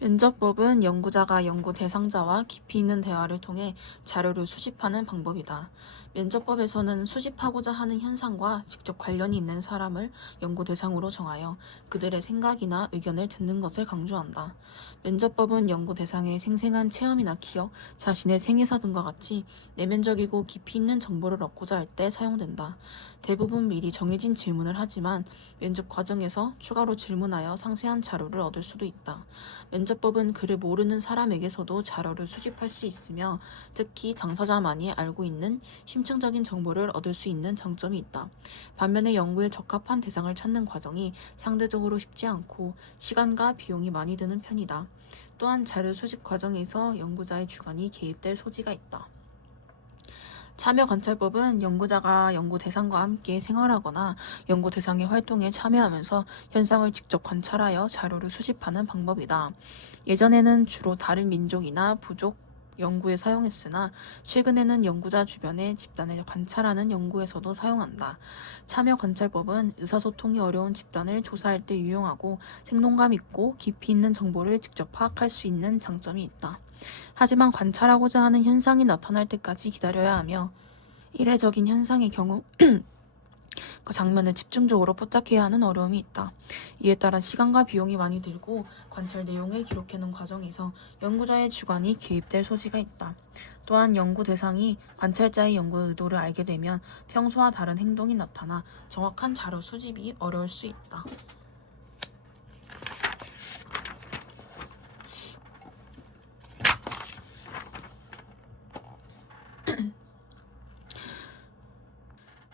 면접법은 연구자가 연구 대상자와 깊이 있는 대화를 통해 자료를 수집하는 방법이다. 면접법에서는 수집하고자 하는 현상과 직접 관련이 있는 사람을 연구 대상으로 정하여 그들의 생각이나 의견을 듣는 것을 강조한다. 면접법은 연구 대상의 생생한 체험이나 기억, 자신의 생애사 등과 같이 내면적이고 깊이 있는 정보를 얻고자 할 때 사용된다. 대부분 미리 정해진 질문을 하지만 면접 과정에서 추가로 질문하여 상세한 자료를 얻을 수도 있다. 면접법은 그를 모르는 사람에게서도 자료를 수집할 수 있으며 특히 당사자만이 알고 있는 심층적인 정보를 얻을 수 있는 장점이 있다. 반면에 연구에 적합한 대상을 찾는 과정이 상대적으로 쉽지 않고 시간과 비용이 많이 드는 편이다. 또한 자료 수집 과정에서 연구자의 주관이 개입될 소지가 있다. 참여 관찰법은 연구자가 연구 대상과 함께 생활하거나 연구 대상의 활동에 참여하면서 현상을 직접 관찰하여 자료를 수집하는 방법이다. 예전에는 주로 다른 민족이나 부족 연구에 사용했으나 최근에는 연구자 주변의 집단을 관찰하는 연구에서도 사용한다. 참여 관찰법은 의사소통이 어려운 집단을 조사할 때 유용하고 생동감 있고 깊이 있는 정보를 직접 파악할 수 있는 장점이 있다. 하지만 관찰하고자 하는 현상이 나타날 때까지 기다려야 하며 이례적인 현상의 경우 그 장면을 집중적으로 포착해야 하는 어려움이 있다. 이에 따라 시간과 비용이 많이 들고 관찰 내용을 기록해놓은 과정에서 연구자의 주관이 개입될 소지가 있다. 또한 연구 대상이 관찰자의 연구 의도를 알게 되면 평소와 다른 행동이 나타나 정확한 자료 수집이 어려울 수 있다.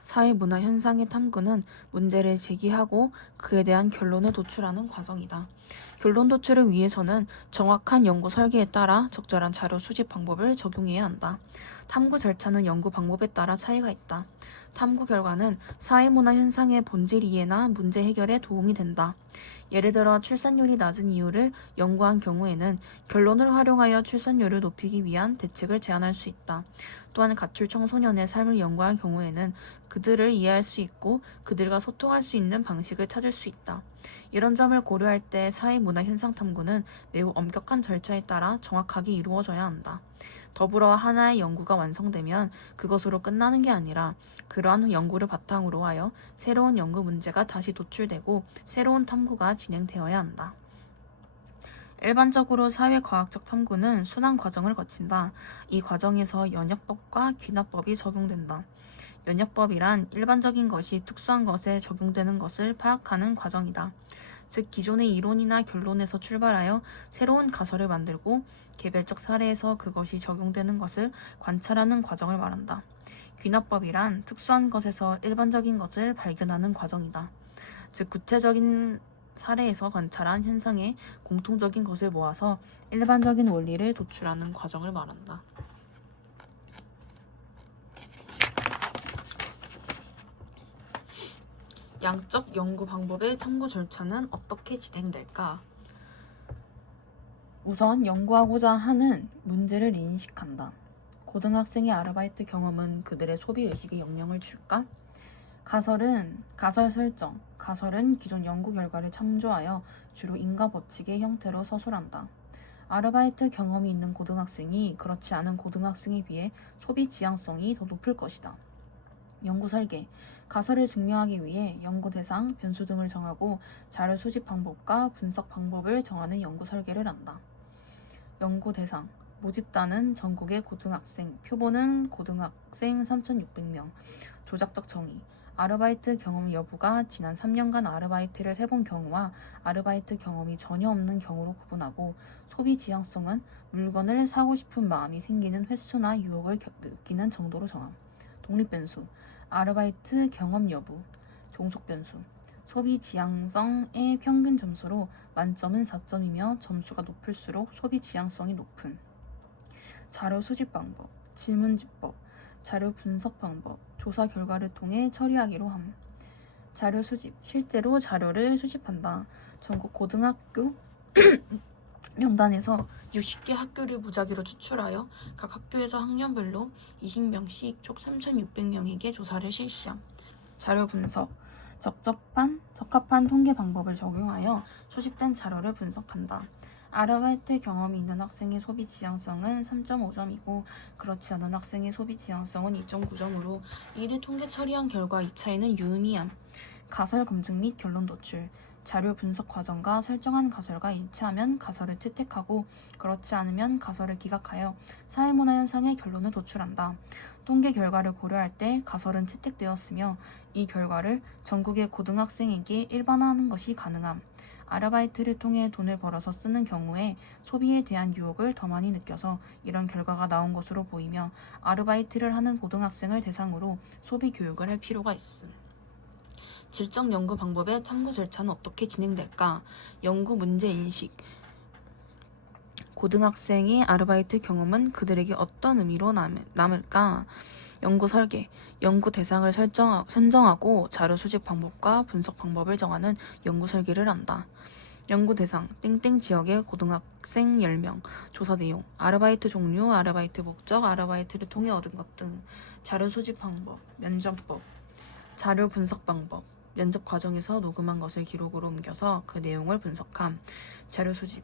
사회 문화 현상의 탐구는 문제를 제기하고 그에 대한 결론을 도출하는 과정이다. 결론 도출을 위해서는 정확한 연구 설계에 따라 적절한 자료 수집 방법을 적용해야 한다. 탐구 절차는 연구 방법에 따라 차이가 있다. 탐구 결과는 사회 문화 현상의 본질 이해나 문제 해결에 도움이 된다. 예를 들어 출산율이 낮은 이유를 연구한 경우에는 결론을 활용하여 출산율을 높이기 위한 대책을 제안할 수 있다. 또한 가출 청소년의 삶을 연구할 경우에는 그들을 이해할 수 있고 그들과 소통할 수 있는 방식을 찾을 수 있다. 이런 점을 고려할 때 사회문화 현상 탐구는 매우 엄격한 절차에 따라 정확하게 이루어져야 한다. 더불어 하나의 연구가 완성되면 그것으로 끝나는 게 아니라 그러한 연구를 바탕으로 하여 새로운 연구 문제가 다시 도출되고 새로운 탐구가 진행되어야 한다. 일반적으로 사회과학적 탐구는 순환 과정을 거친다. 이 과정에서 연역법과 귀납법이 적용된다. 연역법이란 일반적인 것이 특수한 것에 적용되는 것을 파악하는 과정이다. 즉 기존의 이론이나 결론에서 출발하여 새로운 가설을 만들고 개별적 사례에서 그것이 적용되는 것을 관찰하는 과정을 말한다. 귀납법이란 특수한 것에서 일반적인 것을 발견하는 과정이다. 즉 구체적인 사례에서 관찰한 현상의 공통적인 것을 모아서 일반적인 원리를 도출하는 과정을 말한다. 양적 연구 방법의 탐구 절차는 어떻게 진행될까? 우선 연구하고자 하는 문제를 인식한다. 고등학생의 아르바이트 경험은 그들의 소비 의식에 영향을 줄까? 가설 설정. 가설은 기존 연구 결과를 참조하여 주로 인과 법칙의 형태로 서술한다. 아르바이트 경험이 있는 고등학생이 그렇지 않은 고등학생에 비해 소비 지향성이 더 높을 것이다. 연구 설계. 가설을 증명하기 위해 연구 대상, 변수 등을 정하고 자료 수집 방법과 분석 방법을 정하는 연구 설계를 한다. 연구 대상. 모집단은 전국의 고등학생, 표본은 고등학생 3,600명. 조작적 정의. 아르바이트 경험 여부가 지난 3년간 아르바이트를 해본 경우와 아르바이트 경험이 전혀 없는 경우로 구분하고, 소비 지향성은 물건을 사고 싶은 마음이 생기는 횟수나 유혹을 느끼는 정도로 정함. 독립변수. 아르바이트 경험 여부. 종속변수. 소비 지향성의 평균 점수로 만점은 4점이며 점수가 높을수록 소비 지향성이 높음. 자료 수집 방법, 질문지법, 자료 분석 방법, 조사 결과를 통해 처리하기로 함. 자료 수집, 실제로 자료를 수집한다. 전국 고등학교 명단에서 60개 학교를 무작위로 추출하여 각 학교에서 학년별로 20명씩 총 3,600명에게 조사를 실시함. 자료 분석, 적합한 통계 방법을 적용하여 수집된 자료를 분석한다. 아르바이트 경험이 있는 학생의 소비 지향성은 3.5점이고 그렇지 않은 학생의 소비 지향성은 2.9점으로 이를 통계 처리한 결과 이 차이는 유의미함. 가설 검증 및 결론 도출. 자료 분석 과정과 설정한 가설과 일치하면 가설을 채택하고 그렇지 않으면 가설을 기각하여 사회문화 현상의 결론을 도출한다. 통계 결과를 고려할 때 가설은 채택되었으며 이 결과를 전국의 고등학생에게 일반화하는 것이 가능함. 아르바이트를 통해 돈을 벌어서 쓰는 경우에 소비에 대한 유혹을 더 많이 느껴서 이런 결과가 나온 것으로 보이며 아르바이트를 하는 고등학생을 대상으로 소비 교육을 할 필요가 있음. 질적 연구 방법의 탐구 절차는 어떻게 진행될까? 연구 문제 인식. 고등학생의 아르바이트 경험은 그들에게 어떤 의미로 남을까? 연구 설계. 연구 대상을 선정하고 자료 수집 방법과 분석 방법을 정하는 연구 설계를 한다. 연구 대상, 땡땡 지역의 고등학생 10명, 조사 내용, 아르바이트 종류, 아르바이트 목적, 아르바이트를 통해 얻은 것 등, 자료 수집 방법, 면접법, 자료 분석 방법, 면접 과정에서 녹음한 것을 기록으로 옮겨서 그 내용을 분석함, 자료 수집,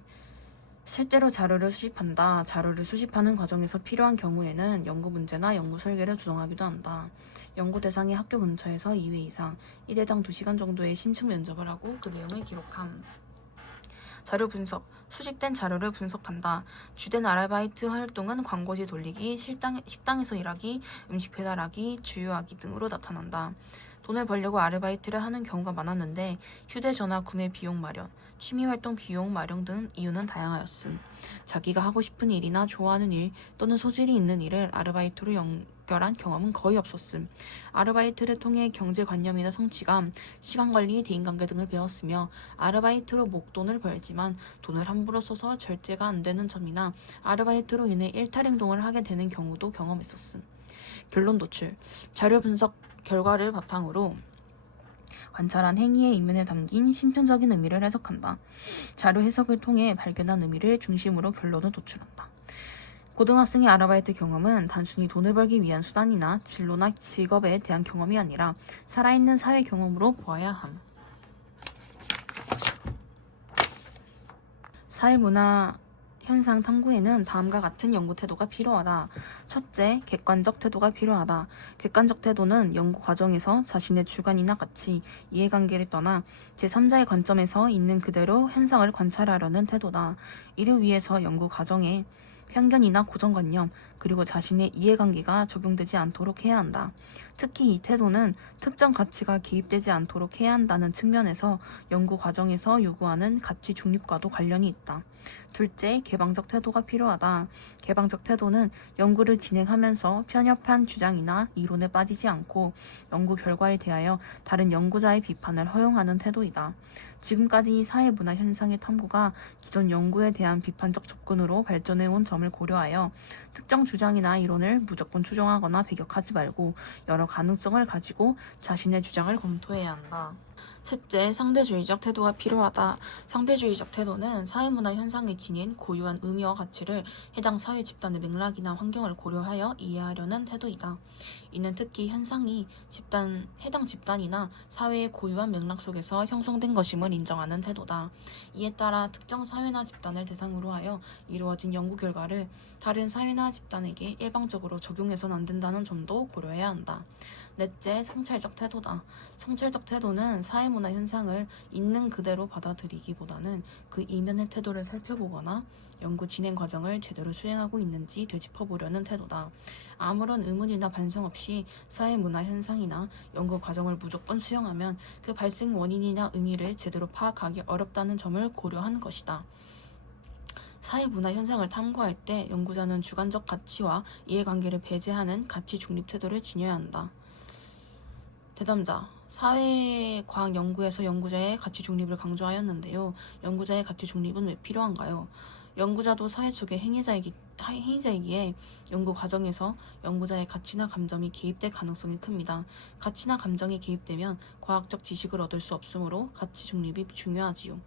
실제로 자료를 수집한다. 자료를 수집하는 과정에서 필요한 경우에는 연구 문제나 연구 설계를 조정하기도 한다. 연구 대상이 학교 근처에서 2회 이상, 1회당 2시간 정도의 심층 면접을 하고 그 내용을 기록함. 자료 분석, 수집된 자료를 분석한다. 주된 아르바이트 활동은 광고지 돌리기, 식당에서 일하기, 음식 배달하기, 주유하기 등으로 나타난다. 돈을 벌려고 아르바이트를 하는 경우가 많았는데 휴대전화 구매 비용 마련, 취미활동 비용 마련 등 이유는 다양하였음. 자기가 하고 싶은 일이나 좋아하는 일 또는 소질이 있는 일을 아르바이트로 연결한 경험은 거의 없었음. 아르바이트를 통해 경제관념이나 성취감, 시간관리, 대인관계 등을 배웠으며 아르바이트로 목돈을 벌지만 돈을 함부로 써서 절제가 안 되는 점이나 아르바이트로 인해 일탈행동을 하게 되는 경우도 경험했었음. 결론 도출. 자료 분석 결과를 바탕으로 관찰한 행위의 이면에 담긴 심층적인 의미를 해석한다. 자료 해석을 통해 발견한 의미를 중심으로 결론을 도출한다. 고등학생의 아르바이트 경험은 단순히 돈을 벌기 위한 수단이나 진로나 직업에 대한 경험이 아니라 살아있는 사회 경험으로 보아야 함. 사회문화 현상 탐구에는 다음과 같은 연구 태도가 필요하다. 첫째, 객관적 태도가 필요하다. 객관적 태도는 연구 과정에서 자신의 주관이나 가치, 이해관계를 떠나 제3자의 관점에서 있는 그대로 현상을 관찰하려는 태도다. 이를 위해서 연구 과정에 편견이나 고정관념, 그리고 자신의 이해관계가 적용되지 않도록 해야 한다. 특히 이 태도는 특정 가치가 개입되지 않도록 해야 한다는 측면에서 연구 과정에서 요구하는 가치 중립과도 관련이 있다. 둘째, 개방적 태도가 필요하다. 개방적 태도는 연구를 진행하면서 편협한 주장이나 이론에 빠지지 않고 연구 결과에 대하여 다른 연구자의 비판을 허용하는 태도이다. 지금까지 사회문화 현상의 탐구가 기존 연구에 대한 비판적 접근으로 발전해온 점을 고려하여 특정 주장이나 이론을 무조건 추종하거나 배격하지 말고 여러 가능성을 가지고 자신의 주장을 검토해야 한다. 셋째, 상대주의적 태도가 필요하다. 상대주의적 태도는 사회문화 현상이 지닌 고유한 의미와 가치를 해당 사회 집단의 맥락이나 환경을 고려하여 이해하려는 태도이다. 이는 특히 현상이 해당 집단이나 사회의 고유한 맥락 속에서 형성된 것임을 인정하는 태도다. 이에 따라 특정 사회나 집단을 대상으로 하여 이루어진 연구 결과를 다른 사회나 집단에게 일방적으로 적용해서는 안 된다는 점도 고려해야 한다. 넷째, 성찰적 태도다. 성찰적 태도는 사회문화 현상을 있는 그대로 받아들이기보다는 그 이면의 태도를 살펴보거나 연구 진행 과정을 제대로 수행하고 있는지 되짚어보려는 태도다. 아무런 의문이나 반성 없이 사회문화 현상이나 연구 과정을 무조건 수용하면 그 발생 원인이나 의미를 제대로 파악하기 어렵다는 점을 고려한 것이다. 사회문화 현상을 탐구할 때 연구자는 주관적 가치와 이해관계를 배제하는 가치 중립 태도를 지녀야 한다. 대담자, 사회과학 연구에서 연구자의 가치 중립을 강조하였는데요. 연구자의 가치 중립은 왜 필요한가요? 연구자도 사회 속의 행위자이기에 연구 과정에서 연구자의 가치나 감정이 개입될 가능성이 큽니다. 가치나 감정이 개입되면 과학적 지식을 얻을 수 없으므로 가치 중립이 중요하지요.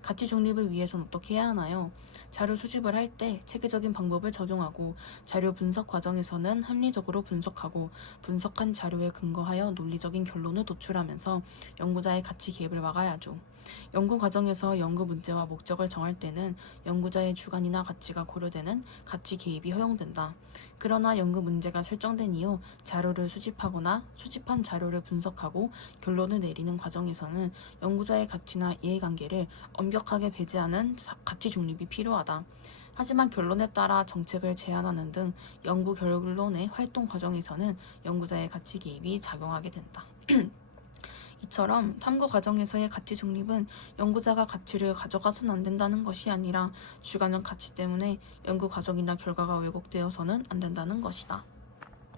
가치 중립을 위해서는 어떻게 해야 하나요? 자료 수집을 할 때 체계적인 방법을 적용하고 자료 분석 과정에서는 합리적으로 분석하고 분석한 자료에 근거하여 논리적인 결론을 도출하면서 연구자의 가치 개입을 막아야죠. 연구 과정에서 연구 문제와 목적을 정할 때는 연구자의 주관이나 가치가 고려되는 가치 개입이 허용된다. 그러나 연구 문제가 설정된 이후 자료를 수집하거나 수집한 자료를 분석하고 결론을 내리는 과정에서는 연구자의 가치나 이해관계를 엄격하게 배제하는 가치 중립이 필요하다. 하지만 결론에 따라 정책을 제안하는 등 연구 결론의 활동 과정에서는 연구자의 가치 개입이 작용하게 된다. 이처럼 탐구 과정에서의 가치 중립은 연구자가 가치를 가져가선 안 된다는 것이 아니라 주관적 가치 때문에 연구 과정이나 결과가 왜곡되어서는 안 된다는 것이다.